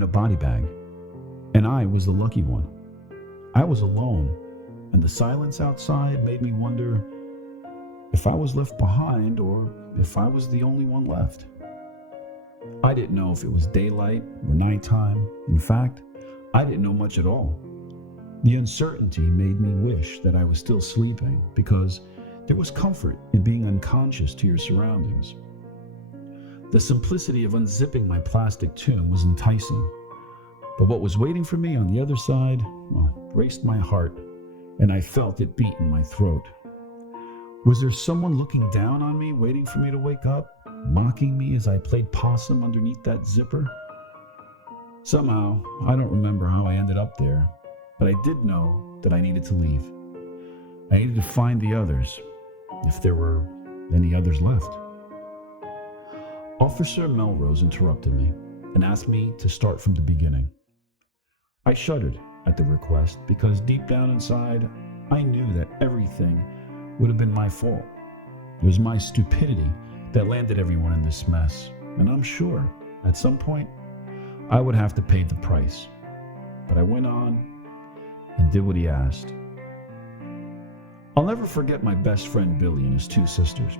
in a body bag, and I was the lucky one. I was alone, and the silence outside made me wonder if I was left behind or if I was the only one left. I didn't know if it was daylight or nighttime. In fact, I didn't know much at all. The uncertainty made me wish that I was still sleeping because there was comfort in being unconscious to your surroundings. The simplicity of unzipping my plastic tomb was enticing, but what was waiting for me on the other side, raced my heart, and I felt it beat in my throat. Was there someone looking down on me, waiting for me to wake up, mocking me as I played possum underneath that zipper? Somehow, I don't remember how I ended up there, but I did know that I needed to leave. I needed to find the others, if there were any others left. Officer Melrose interrupted me and asked me to start from the beginning. I shuddered at the request because deep down inside, I knew that everything would have been my fault. It was my stupidity that landed everyone in this mess, and I'm sure at some point I would have to pay the price. But I went on and did what he asked. I'll never forget my best friend Billy and his two sisters.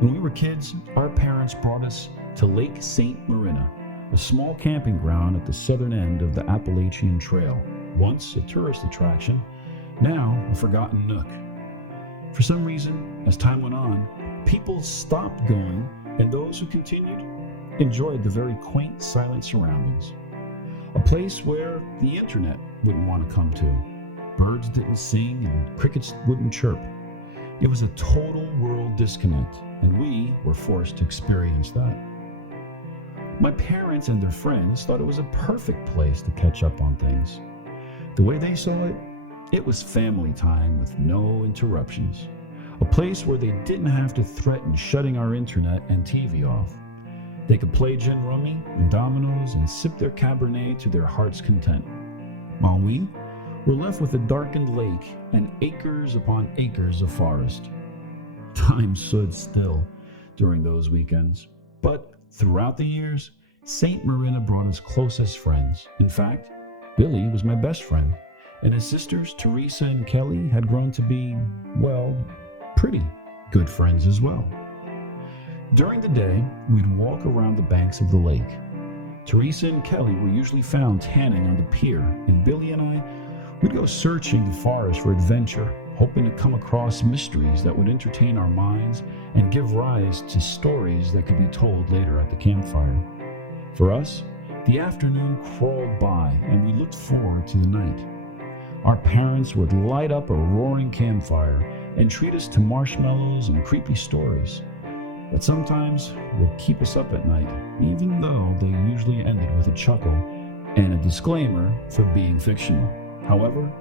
When we were kids, our parents brought us to Lake St. Marina, a small camping ground at the southern end of the Appalachian Trail, once a tourist attraction, now a forgotten nook. For some reason, as time went on, people stopped going, and those who continued enjoyed the very quaint, silent surroundings. A place where the internet wouldn't want to come to. Birds didn't sing and crickets wouldn't chirp. It was a total world disconnect, and we were forced to experience that. My parents and their friends thought it was a perfect place to catch up on things. The way they saw it, it was family time with no interruptions. A place where they didn't have to threaten shutting our internet and TV off. They could play gin rummy and dominoes and sip their Cabernet to their heart's content, while we were left with a darkened lake and acres upon acres of forest. Time stood still during those weekends, but throughout the years, St. Marina brought us close as friends. In fact, Billy was my best friend, and his sisters, Teresa and Kelly, had grown to be, pretty good friends as well. During the day, we'd walk around the banks of the lake. Teresa and Kelly were usually found tanning on the pier, and Billy and I would go searching the forest for adventure, hoping to come across mysteries that would entertain our minds and give rise to stories that could be told later at the campfire. For us, the afternoon crawled by, and we looked forward to the night. Our parents would light up a roaring campfire and treat us to marshmallows and creepy stories that sometimes would keep us up at night, even though they usually ended with a chuckle and a disclaimer for being fictional. However,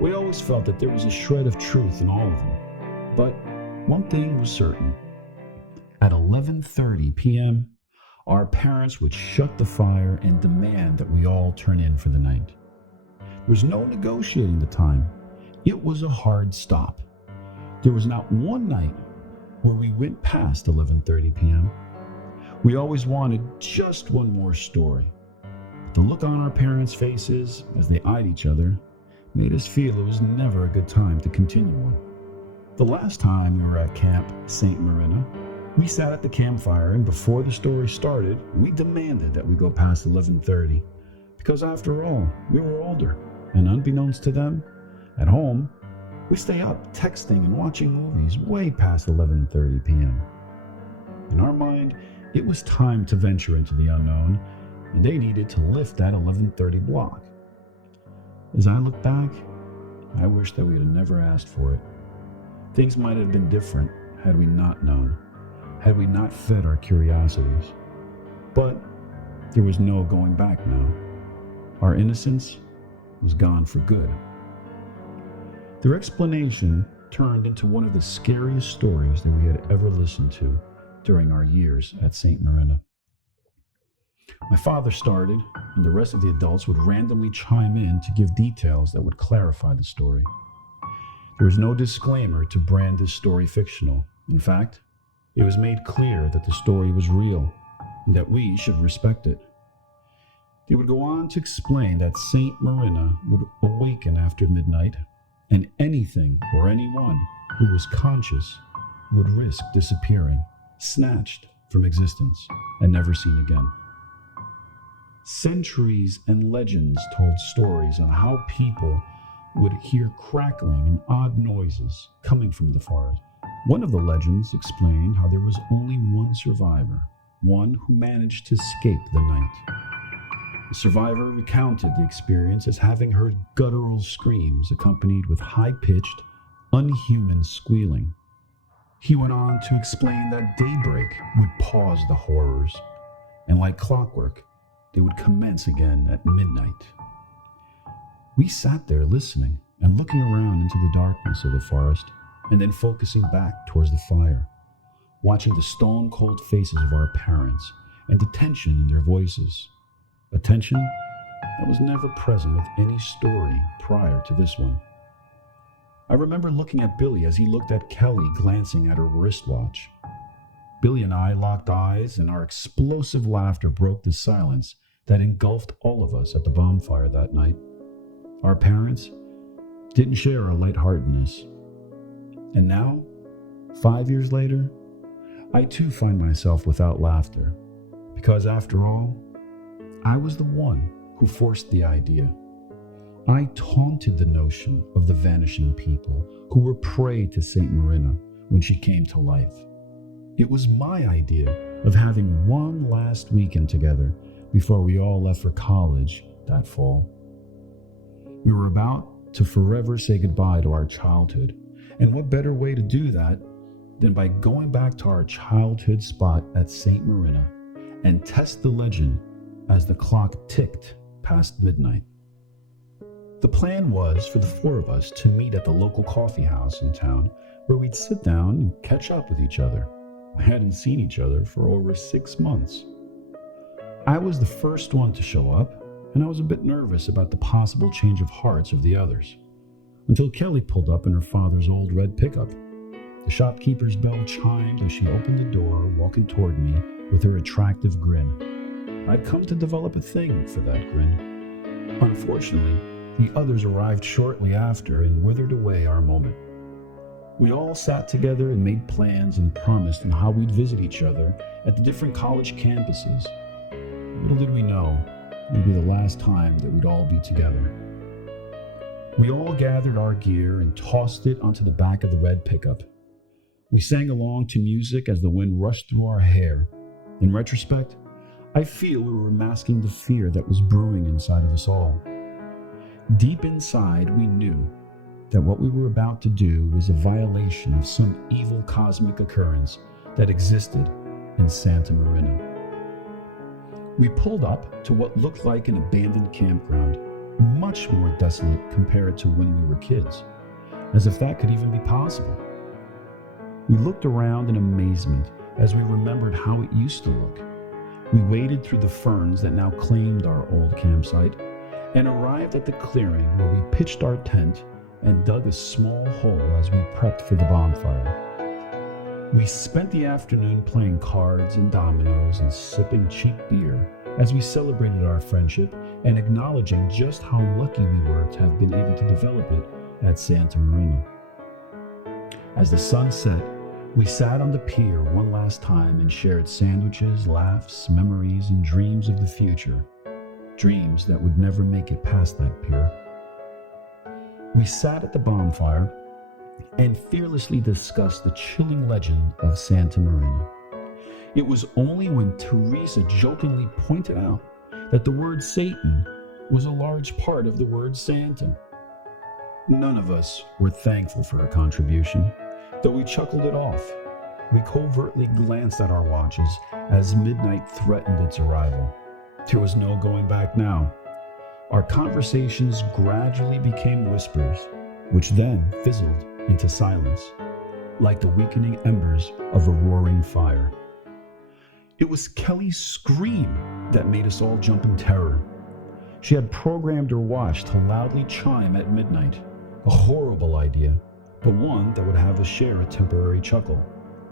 we always felt that there was a shred of truth in all of them. But one thing was certain. At 11:30 p.m., our parents would shut the fire and demand that we all turn in for the night. There was no negotiating the time. It was a hard stop. There was not one night where we went past 11:30 p.m. We always wanted just one more story. The look on our parents' faces as they eyed each other made us feel it was never a good time to continue on. The last time we were at Camp St. Marina, we sat at the campfire, and before the story started, we demanded that we go past 11:30, because after all, we were older, and unbeknownst to them, at home, we stay up texting and watching movies way past 11:30 p.m. In our mind, it was time to venture into the unknown, and they needed to lift that 11:30 block. As I look back, I wish that we had never asked for it. Things might have been different had we not known, had we not fed our curiosities. But there was no going back now. Our innocence was gone for good. Their explanation turned into one of the scariest stories that we had ever listened to during our years at St. Marina. My father started, and the rest of the adults would randomly chime in to give details that would clarify the story. There was no disclaimer to brand this story fictional. In fact, it was made clear that the story was real and that we should respect it. They would go on to explain that Saint Marina would awaken after midnight, and anything or anyone who was conscious would risk disappearing, snatched from existence, and never seen again. Centuries and legends told stories on how people would hear crackling and odd noises coming from the forest. One of the legends explained how there was only one survivor, one who managed to escape the night. The survivor recounted the experience as having heard guttural screams accompanied with high-pitched, unhuman squealing. He went on to explain that daybreak would pause the horrors, and like clockwork, they would commence again at midnight. We sat there listening and looking around into the darkness of the forest, and then focusing back towards the fire, watching the stone-cold faces of our parents and the tension in their voices. A tension that was never present with any story prior to this one. I remember looking at Billy as he looked at Kelly glancing at her wristwatch. Billy and I locked eyes, and our explosive laughter broke the silence that engulfed all of us at the bonfire that night. Our parents didn't share our lightheartedness. And now, 5 years later, I too find myself without laughter, because after all, I was the one who forced the idea. I taunted the notion of the vanishing people who were prey to Saint Marina when she came to life. It was my idea of having one last weekend together before we all left for college that fall. We were about to forever say goodbye to our childhood, and what better way to do that than by going back to our childhood spot at Saint Marina and test the legend as the clock ticked past midnight. The plan was for the four of us to meet at the local coffee house in town, where we'd sit down and catch up with each other. We hadn't seen each other for over 6 months. I was the first one to show up, and I was a bit nervous about the possible change of hearts of the others, until Kelly pulled up in her father's old red pickup. The shopkeeper's bell chimed as she opened the door, walking toward me with her attractive grin. I'd come to develop a thing for that grin. Unfortunately, the others arrived shortly after and withered away our moment. We all sat together and made plans and promised on how we'd visit each other at the different college campuses. Little did we know, it would be the last time that we'd all be together. We all gathered our gear and tossed it onto the back of the red pickup. We sang along to music as the wind rushed through our hair. In retrospect, I feel we were masking the fear that was brewing inside of us all. Deep inside, we knew that what we were about to do was a violation of some evil cosmic occurrence that existed in Santa Marina. We pulled up to what looked like an abandoned campground, much more desolate compared to when we were kids, as if that could even be possible. We looked around in amazement as we remembered how it used to look. We waded through the ferns that now claimed our old campsite and arrived at the clearing where we pitched our tent and dug a small hole as we prepped for the bonfire. We spent the afternoon playing cards and dominoes and sipping cheap beer as we celebrated our friendship and acknowledging just how lucky we were to have been able to develop it at Santa Marina. As the sun set, we sat on the pier one last time and shared sandwiches, laughs, memories, and dreams of the future. Dreams that would never make it past that pier. We sat at the bonfire and fearlessly discussed the chilling legend of Santa Marina. It was only when Teresa jokingly pointed out that the word Satan was a large part of the word Santa. None of us were thankful for her contribution, though we chuckled it off. We covertly glanced at our watches as midnight threatened its arrival. There was no going back now. Our conversations gradually became whispers, which then fizzled into silence, like the weakening embers of a roaring fire. It was Kelly's scream that made us all jump in terror. She had programmed her watch to loudly chime at midnight. A horrible idea, but one that would have us share a temporary chuckle,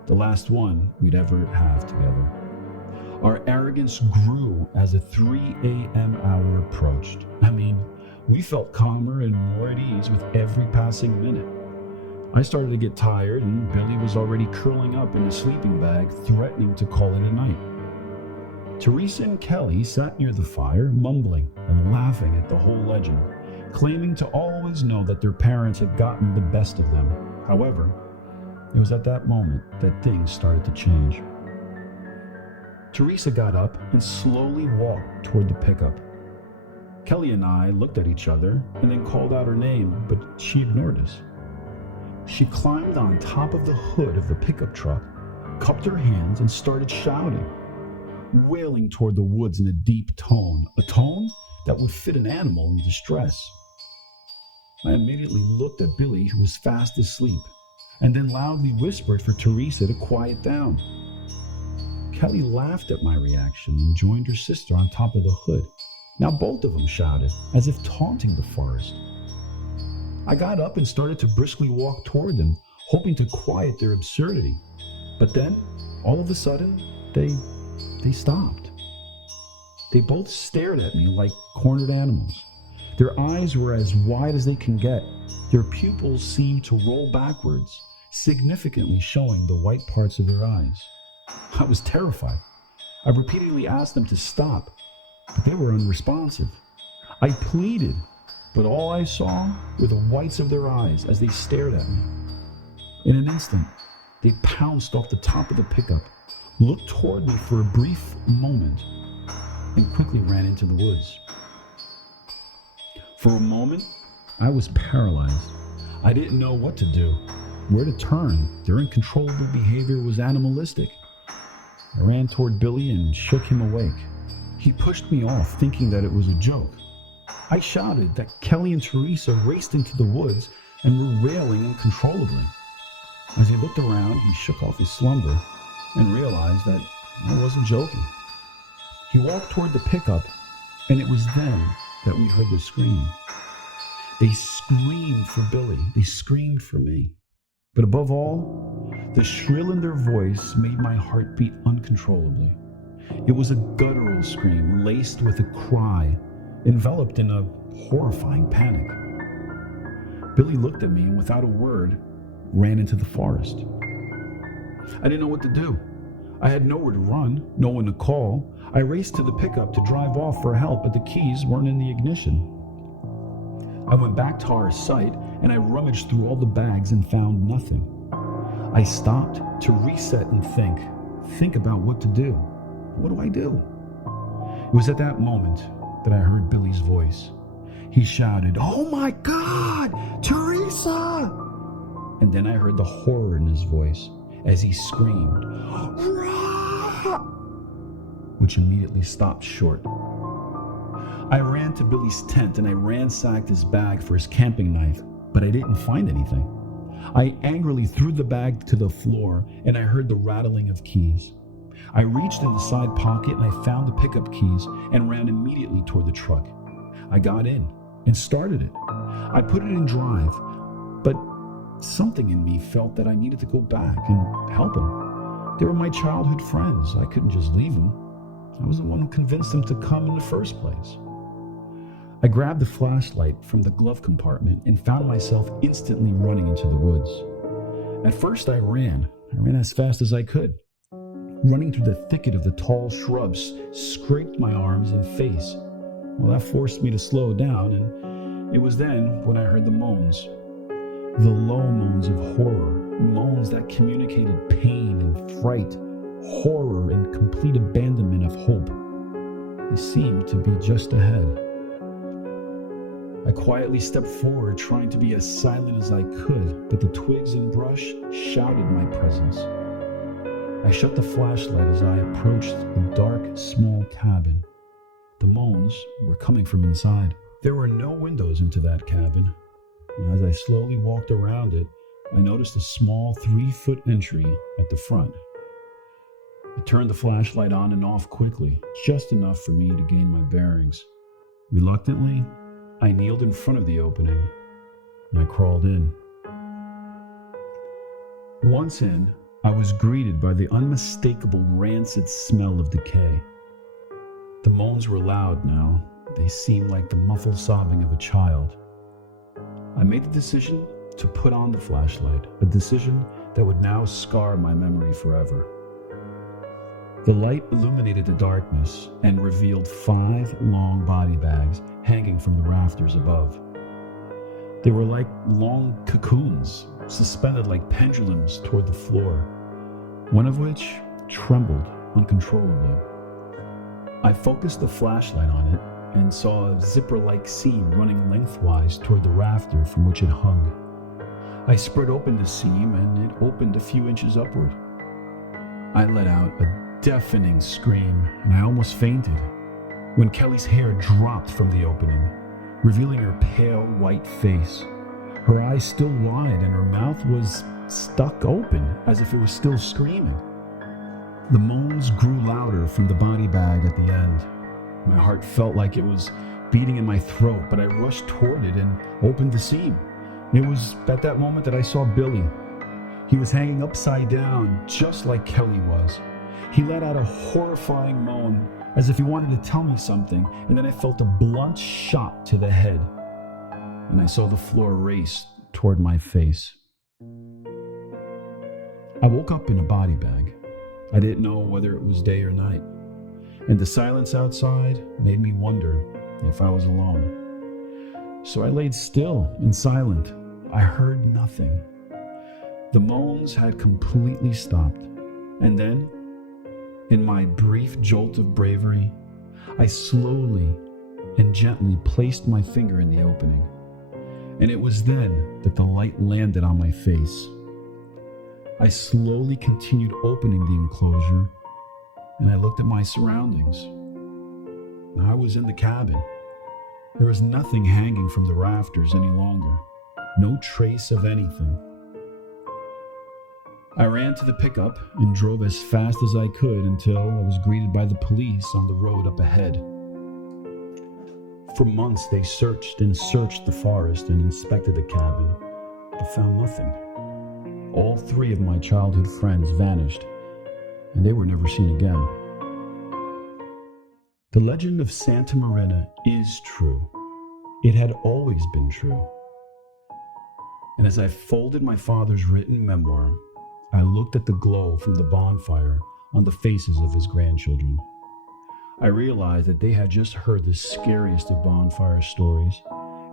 the last one we'd ever have together. Our arrogance grew as the 3 a.m. hour approached. We felt calmer and more at ease with every passing minute. I started to get tired, and Billy was already curling up in a sleeping bag, threatening to call it a night. Teresa and Kelly sat near the fire, mumbling and laughing at the whole legend, claiming to always know that their parents had gotten the best of them. However, it was at that moment that things started to change. Teresa got up and slowly walked toward the pickup. Kelly and I looked at each other and then called out her name, but she ignored us. She climbed on top of the hood of the pickup truck, cupped her hands, and started shouting, wailing toward the woods in a deep tone, a tone that would fit an animal in distress. I immediately looked at Billy, who was fast asleep, and then loudly whispered for Teresa to quiet down. Kelly laughed at my reaction and joined her sister on top of the hood. Now both of them shouted, as if taunting the forest. I got up and started to briskly walk toward them, hoping to quiet their absurdity. But then, all of a sudden, they stopped. They both stared at me like cornered animals. Their eyes were as wide as they can get. Their pupils seemed to roll backwards, significantly showing the white parts of their eyes. I was terrified. I repeatedly asked them to stop, but they were unresponsive. I pleaded, but all I saw were the whites of their eyes as they stared at me. In an instant, they pounced off the top of the pickup, looked toward me for a brief moment, and quickly ran into the woods. For a moment, I was paralyzed. I didn't know what to do, where to turn. Their uncontrollable behavior was animalistic. I ran toward Billy and shook him awake. He pushed me off, thinking that it was a joke. I shouted that Kelly and Teresa raced into the woods and were railing uncontrollably. As he looked around, he shook off his slumber and realized that I wasn't joking. He walked toward the pickup, and it was then that we heard the scream. They screamed for Billy. They screamed for me. But above all, the shrill in their voice made my heart beat uncontrollably. It was a guttural scream laced with a cry, enveloped in a horrifying panic. Billy looked at me and without a word, ran into the forest. I didn't know what to do. I had nowhere to run, no one to call. I raced to the pickup to drive off for help, but the keys weren't in the ignition. I went back to our site and I rummaged through all the bags and found nothing. I stopped to reset and think about what to do. What do I do? It was at that moment that I heard Billy's voice. He shouted, "Oh my God, Teresa!" And then I heard the horror in his voice as he screamed, "Rah!" which immediately stopped short. I ran to Billy's tent and I ransacked his bag for his camping knife, but I didn't find anything. I angrily threw the bag to the floor and I heard the rattling of keys. I reached in the side pocket and I found the pickup keys and ran immediately toward the truck. I got in and started it. I put it in drive, but something in me felt that I needed to go back and help them. They were my childhood friends. I couldn't just leave them. I was the one who convinced them to come in the first place. I grabbed the flashlight from the glove compartment and found myself instantly running into the woods. At first I ran as fast as I could. Running through the thicket of the tall shrubs scraped my arms and face. Well, that forced me to slow down, and it was then when I heard the moans. The low moans of horror, moans that communicated pain and fright, horror and complete abandonment of hope. They seemed to be just ahead. I quietly stepped forward, trying to be as silent as I could, but the twigs and brush shouted my presence. I shut the flashlight as I approached the dark, small cabin. The moans were coming from inside. There were no windows into that cabin, and as I slowly walked around it, I noticed a small 3-foot entry at the front. I turned the flashlight on and off quickly, just enough for me to gain my bearings. Reluctantly, I kneeled in front of the opening, and I crawled in. Once in, I was greeted by the unmistakable rancid smell of decay. The moans were loud now. They seemed like the muffled sobbing of a child. I made the decision to put on the flashlight, a decision that would now scar my memory forever. The light illuminated the darkness and revealed 5 long body bags hanging from the rafters above. They were like long cocoons, suspended like pendulums toward the floor, one of which trembled uncontrollably. I focused the flashlight on it and saw a zipper-like seam running lengthwise toward the rafter from which it hung. I spread open the seam and it opened a few inches upward. I let out a deafening scream and I almost fainted when Kelly's hair dropped from the opening, revealing her pale white face. Her eyes still wide and her mouth was stuck open as if it was still screaming. The moans grew louder from the body bag at the end. My heart felt like it was beating in my throat, but I rushed toward it and opened the seam. It was at that moment that I saw Billy. He was hanging upside down, just like Kelly was. He let out a horrifying moan, as if he wanted to tell me something, and then I felt a blunt shot to the head, and I saw the floor race toward my face. I woke up in a body bag. I didn't know whether it was day or night, and the silence outside made me wonder if I was alone. So I laid still and silent. I heard nothing. The moans had completely stopped, and then, in my brief jolt of bravery, I slowly and gently placed my finger in the opening, and it was then that the light landed on my face. I slowly continued opening the enclosure, and I looked at my surroundings. I was in the cabin. There was nothing hanging from the rafters any longer, no trace of anything. I ran to the pickup and drove as fast as I could until I was greeted by the police on the road up ahead. For months they searched and searched the forest and inspected the cabin, but found nothing. All 3 of my childhood friends vanished, and they were never seen again. The legend of Santa Marina is true. It had always been true. And as I folded my father's written memoir, I looked at the glow from the bonfire on the faces of his grandchildren. I realized that they had just heard the scariest of bonfire stories,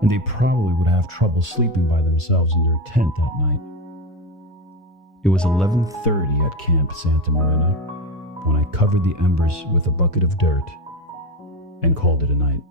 and they probably would have trouble sleeping by themselves in their tent that night. It was 11:30 at Camp Santa Marina when I covered the embers with a bucket of dirt and called it a night.